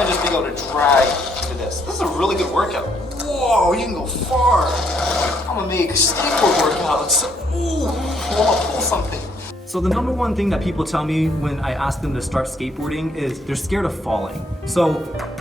recommend just being able to drag to this. This is a really good workout. Whoa, you can go far. I'm gonna make skateboard workouts. Ooh, I wanna pull something. So the number one thing that people tell me when I ask them to start skateboarding is they're scared of falling. So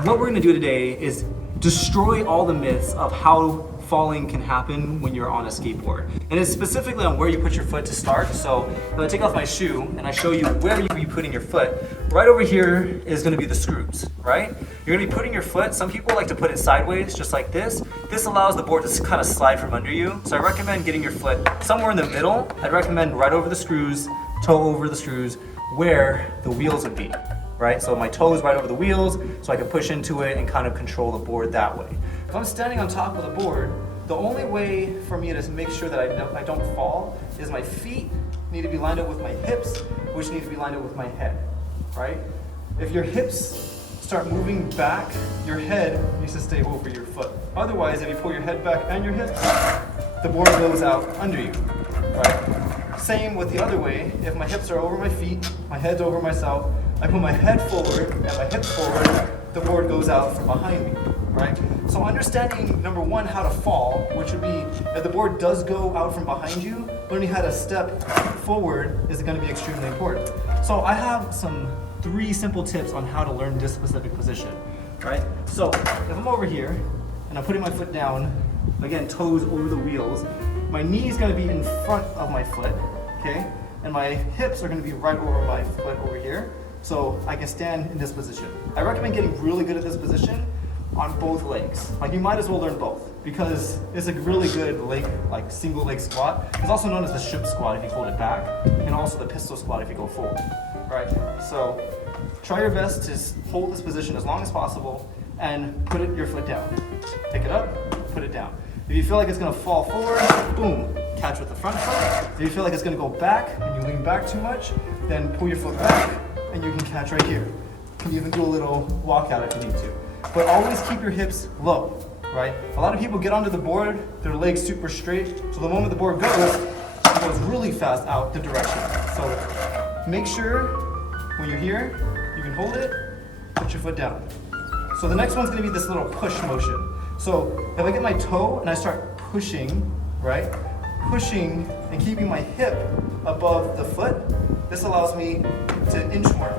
what we're gonna do today is destroy all the myths of how falling can happen when you're on a skateboard. And it's specifically on where you put your foot to start. So if I take off my shoe and I show you where you'll be putting your foot, right over here is gonna be the screws, right? You're gonna be putting your foot, some people like to put it sideways, just like this. This allows the board to kind of slide from under you. So I recommend getting your foot somewhere in the middle. I'd recommend right over the screws, toe over the screws, where the wheels would be, right? So my toe is right over the wheels, so I can push into it and kind of control the board that way. If I'm standing on top of the board, the only way for me to make sure that I don't fall is my feet need to be lined up with my hips, which need to be lined up with my head, right? If your hips start moving back, your head needs to stay over your foot. Otherwise, if you pull your head back and your hips, the board goes out under you, right? Same with the other way. If my hips are over my feet, my head's over myself, I put my head forward and my hips forward, the board goes out from behind me, right? So understanding, number one, how to fall, which would be, if the board does go out from behind you, learning how to step forward is gonna be extremely important. So I have three simple tips on how to learn this specific position, right? So if I'm over here and I'm putting my foot down, again, toes over the wheels, my knee is gonna be in front of my foot, okay? And my hips are gonna be right over my foot over here, so I can stand in this position. I recommend getting really good at this position on both legs. Like, you might as well learn both because it's a really good leg, like single leg squat. It's also known as the ship squat if you hold it back, and also the pistol squat if you go forward, right? So try your best to hold this position as long as possible and put your foot down. Pick it up, put it down. If you feel like it's gonna fall forward, boom, catch with the front foot. If you feel like it's gonna go back and you lean back too much, then pull your foot back and you can catch right here. You can even do a little walkout if you need to. But always keep your hips low, right? A lot of people get onto the board, their legs super straight, so the moment the board goes, it goes really fast out the direction. So make sure when you're here, you can hold it, put your foot down. So the next one's gonna be this little push motion. So if I get my toe and I start pushing, right? Pushing and keeping my hip above the foot, this allows me to inchworm,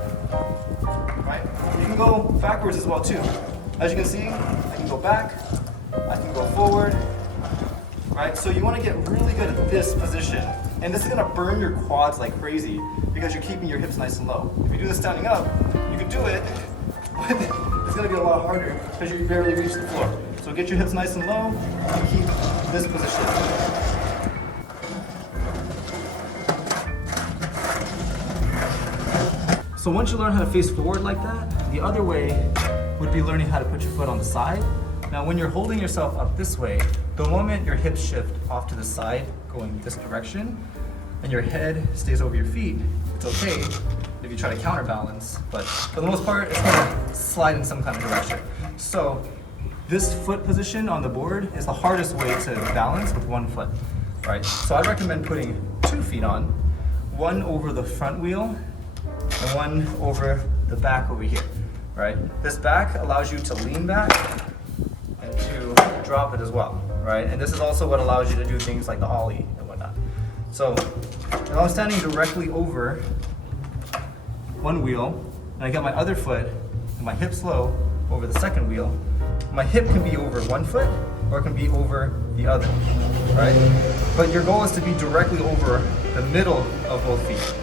right? You can go backwards as well too. As you can see, I can go back, I can go forward, right? So you wanna get really good at this position. And this is gonna burn your quads like crazy because you're keeping your hips nice and low. If you do this standing up, you can do it, but it's gonna be a lot harder because you barely reach the floor. So get your hips nice and low and keep this position. So once you learn how to face forward like that, the other way would be learning how to put your foot on the side. Now when you're holding yourself up this way, the moment your hips shift off to the side, going this direction, and your head stays over your feet, it's okay if you try to counterbalance, but for the most part, it's gonna slide in some kind of direction. So this foot position on the board is the hardest way to balance with one foot, right? So I'd recommend putting 2 feet on, one over the front wheel and one over the back over here, right? This back allows you to lean back and to drop it as well, right? And this is also what allows you to do things like the ollie and whatnot. So if I'm standing directly over one wheel and I got my other foot and my hips low over the second wheel, my hip can be over one foot or it can be over the other, right? But your goal is to be directly over the middle of both feet,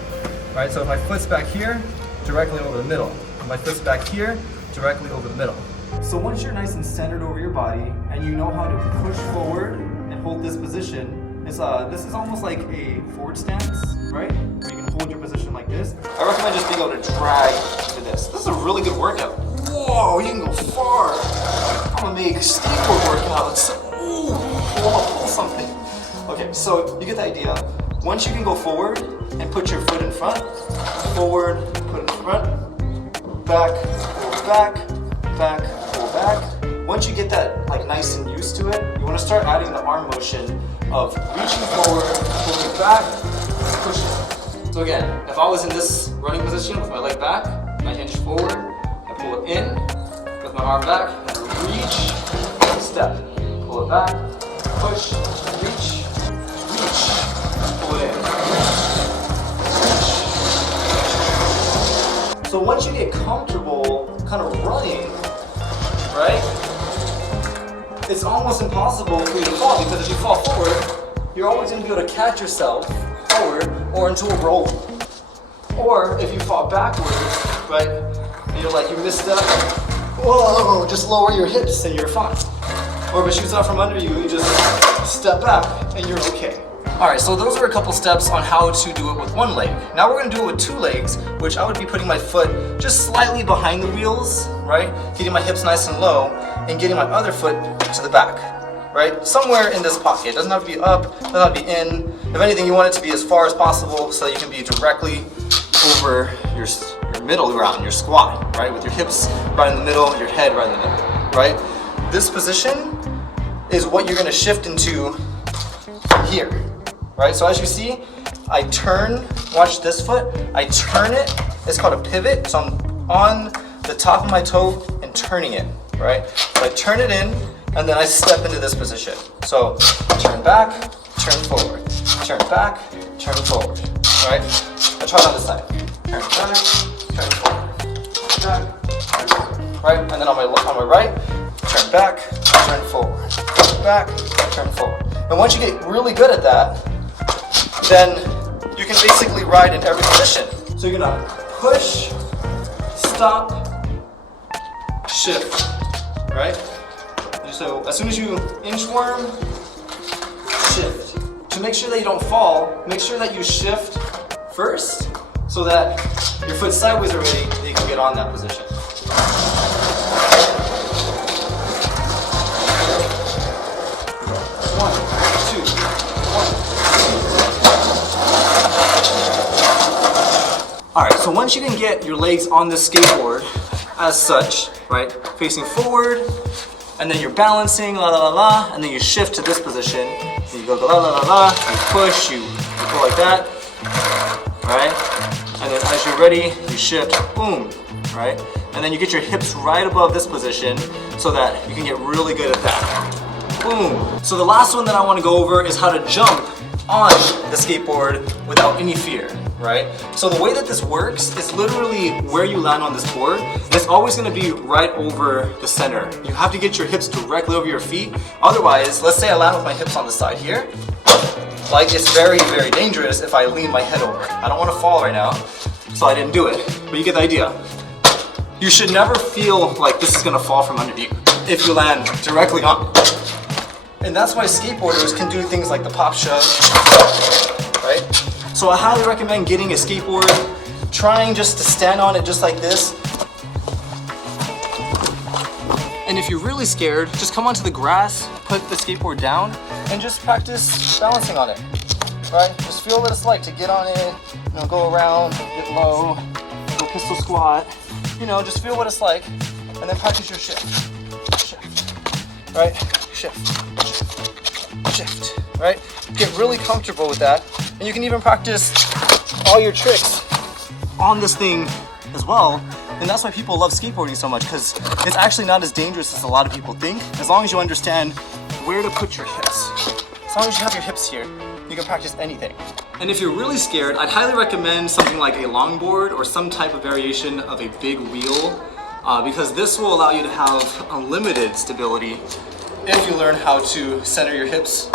right? So if my foot's back here, directly over the middle. If my foot's back here, directly over the middle. So once you're nice and centered over your body and you know how to push forward and hold this position, this is almost like a forward stance, right? Where you can hold your position like this. I recommend just being able to drag to this. This is a really good workout. Whoa, you can go far. I'm gonna make skateboard workouts. Ooh, I wanna pull something. Okay, so you get the idea. Once you can go forward and put your foot in front, forward, put it in front, back, pull back, back, pull back. Once you get that like nice and used to it, you wanna start adding the arm motion of reaching forward, pulling back, pushing. So again, if I was in this running position with my leg back, I hinge forward, I pull it in, my arm back, reach, step, pull it back, push, reach, pull it in. So once you get comfortable kind of running, right, it's almost impossible for you to fall, because if you fall forward, you're always going to be able to catch yourself forward or into a roll. Or if you fall backwards, right, and you're like, you missed up, whoa, just lower your hips and you're fine. Or if it shoots out from under you, you just step back and you're okay. All right, so those are a couple steps on how to do it with one leg. Now we're gonna do it with two legs, which I would be putting my foot just slightly behind the wheels, right? Getting my hips nice and low and getting my other foot to the back, right? Somewhere in this pocket. It doesn't have to be up, doesn't have to be in. If anything, you want it to be as far as possible so that you can be directly over your middle ground, your squat, right? With your hips right in the middle, your head right in the middle, right? This position is what you're gonna shift into here, right? So as you see, I turn, watch this foot, I turn it, it's called a pivot, so I'm on the top of my toe and turning it, right? So I turn it in, and then I step into this position. So turn back, turn forward, turn back, turn forward, right? I try it on this side. Turn back, turn forward, turn back, turn forward, right? And then on my right, turn back, turn forward, turn back, turn forward. And once you get really good at that, then you can basically ride in every position. So you're gonna push, stop, shift, right? So as soon as you inchworm, shift. To make sure that you don't fall, make sure that you shift first so that your foot's sideways already, and you can get on that position. One, two, one, two. All right, so once you can get your legs on the skateboard as such, right, facing forward, and then you're balancing, la la la la, and then you shift to this position, and you go la la la la, you push, you go like that, right? And then as you're ready, you shift, boom, right? And then you get your hips right above this position so that you can get really good at that. Boom. So the last one that I want to go over is how to jump on the skateboard without any fear, right? So the way that this works is literally where you land on this board. It's always going to be right over the center. You have to get your hips directly over your feet. Otherwise, let's say I land with my hips on the side here. Like, it's very, very dangerous if I lean my head over. I don't want to fall right now, so I didn't do it. But you get the idea. You should never feel like this is going to fall from under you if you land directly on it. And that's why skateboarders can do things like the pop shove, right? So I highly recommend getting a skateboard, trying just to stand on it just like this. And if you're really scared, just come onto the grass, put the skateboard down, and just practice balancing on it, right? Just feel what it's like to get on it, you know, go around, get low, go pistol squat, you know, just feel what it's like, and then practice your shift, right? Shift, right? Get really comfortable with that, and you can even practice all your tricks on this thing as well. And that's why people love skateboarding so much, because it's actually not as dangerous as a lot of people think, as long as you understand where to put your hips. As long as you have your hips here, you can practice anything. And if you're really scared, I'd highly recommend something like a longboard or some type of variation of a big wheel, because this will allow you to have unlimited stability if you learn how to center your hips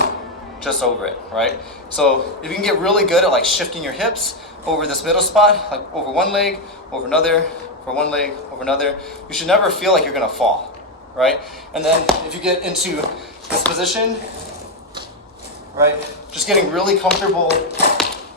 just over it, right? So if you can get really good at like shifting your hips over this middle spot, like over one leg, over another, for one leg, over another, you should never feel like you're gonna fall, right? And then if you get into this position, right, just getting really comfortable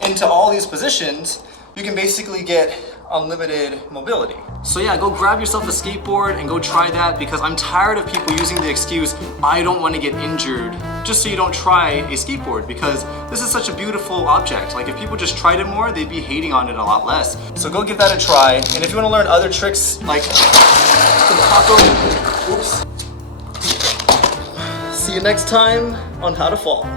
into all these positions, you can basically get unlimited mobility. So yeah, go grab yourself a skateboard and go try that, because I'm tired of people using the excuse, I don't want to get injured, just so you don't try a skateboard, because this is such a beautiful object. Like, if people just tried it more, they'd be hating on it a lot less. So go give that a try. And if you want to learn other tricks like some taco, oops. See you next time on how to fall.